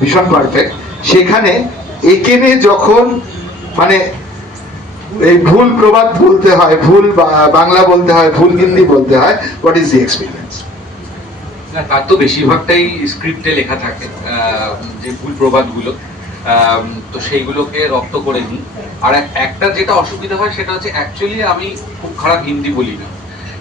ভীষণ পারফেক্ট। সেখানে একেনে যখন মানে এই ভুল প্রবাদ বলতে হয়, ভুল বাংলা বলতে হয়, ভুল হিন্দি বলতে হয়, হোয়াট ইজ দি এক্সপিরিয়েন্স? তার তো বেশিরভাগটাই স্ক্রিপ্টে লেখা থাকে, যে ভুল প্রবাদগুলো, তো সেইগুলোকে রপ্ত করে নিই। আর একটা যেটা অসুবিধা হয় সেটা হচ্ছে অ্যাকচুয়ালি আমি খুব খারাপ হিন্দি বলি না,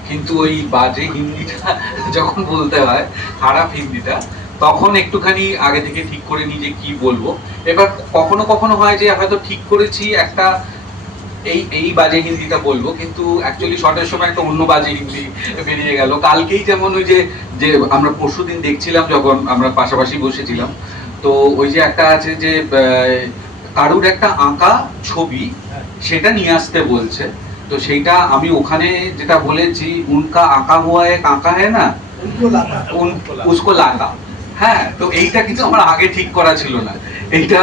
কিন্তু ওই বাজে হিন্দিটা যখন বলতে হয়, খারাপ হিন্দিটা, তখন একটুখানি আগে থেকে ঠিক করে নিই যে কি বলবো। এবার কখনো কখনো হয় যে হয়তো ঠিক করেছি একটা এই এই বাজে হিন্দিটা বলবো, কিন্তু অ্যাকচুয়ালি শর্টের সময় একটা অন্য বাজে হিন্দি বেরিয়ে গেল। কালকেই যেমন ওই যে যে আমরা পরশুদিন দেখছিলাম যখন আমরা পাশাপাশি বসেছিলাম, তো ওই যে একটা আছে যে কারুর একটা আঁকা ছবি সেটা নিয়ে আসতে বলছে, তো সেইটা আমি ওখানে যেটা বলেছি, উনকা আঁকা হুয়া এক আঁকা হ্যায় না, উসকো লাতা। হ্যাঁ, তো এইটা কিন্তু আমার আগে ঠিক করা ছিল না, এইটা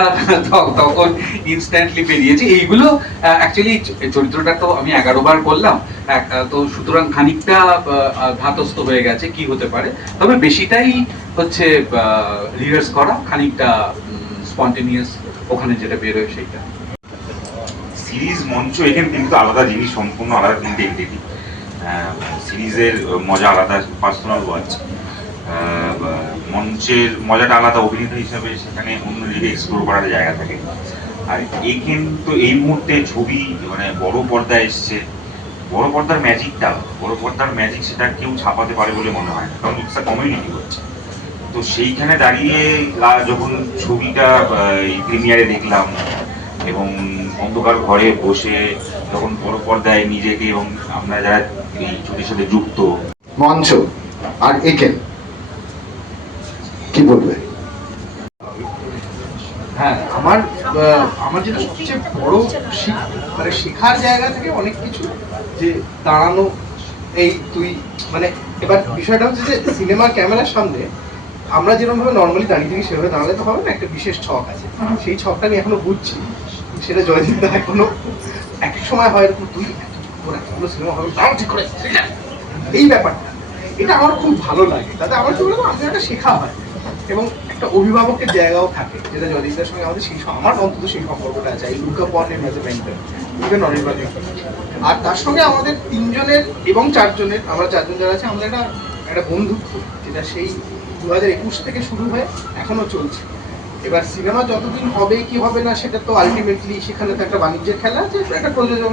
তখন ইনস্ট্যান্টলি বেরিয়েছে। এইগুলো অ্যাকচুয়ালি চরিত্রটা তো আমি 11 বার করলাম, তো সুতরাং খানিকটা ধাতস্থ হয়ে গেছে কি হতে পারে, তবে বেশিটাই হচ্ছে রিহার্স করা, খানিকটা স্পন্টেনিয়াস ওখানে যেটা বেরোয় সেইটা। সিরিজ মঞ্চ এখানে কিন্তু আলাদা জিনিস, সম্পূর্ণ আলাদা তিনটে এন্টিটি। সিরিজের মজা আলাদা, পার্সোনাল ওয়াচ। মঞ্চের মজাটা আলাদা, অভিনেতা হিসাবে সেখানে অন্য দিকে এক্সপ্লোর করার জায়গা থাকে। আর এইখানে তো এই মুহূর্তে ছবি মানে বড় পর্দায় এসছে, বড় পর্দার ম্যাজিকটা, বড় পর্দার ম্যাজিক সেটা কেউ ছাপাতে পারে বলে মনে হয় না, কারণ ইটস আ কমিউনিটি হচ্ছে। তো সেইখানে দাঁড়িয়ে যখন ছবিটা প্রিমিয়ারে দেখলাম এবং অন্ধকার ঘরে বসে যখন বড় পর্দায় নিজেকে এবং আমরা যারা এই ছবির সাথে যুক্ত, মঞ্চ আর একেন কি বলবে? হ্যাঁ, আমার যেটা সবচেয়ে বড় মানে শেখার জায়গা থেকে অনেক কিছু, যে দাঁড়ানো, এই তুই মানে, এবার বিষয়টা হচ্ছে যে সিনেমার ক্যামেরার সামনে আমরা যেরকম ভাবে নর্মালি দাঁড়িয়ে থাকি সেভাবে দাঁড়ালে তো হবে না, একটা বিশেষ ছক আছে, সেই ছকটা আমি এখনো বুঝছি। সেটা জয়দীপ দা এখনো এক এক সময় হয় এরকম, তুই এতগুলো সিনেমা হবে দাঁড়াও ঠিক করে, এই ব্যাপারটা এটা আমার খুব ভালো লাগে। তাতে আমার কি বলবো, আমাদের একটা শেখা হয় এবং একটা অভিভাবকের জায়গাও থাকে, যেটা জয়দীপদার সঙ্গে আমাদের সেই আমার অন্তত সেই সম্পর্কটা আছে। এই look upon him as a mentor, even Anirban. আর তার সঙ্গে আমাদের তিনজনের এবং চারজনের, আমরা চারজন যারা আছে, আমাদের একটা বন্ধুত্ব, যেটা সেই 2021 থেকে শুরু হয়ে এখনো চলছে। এবার সিনেমা যতদিন হবে কি হবে না সেটা তো আলটিমেটলি সেখানে তো একটা বাণিজ্যের খেলা আছে, একটা প্রযোজনা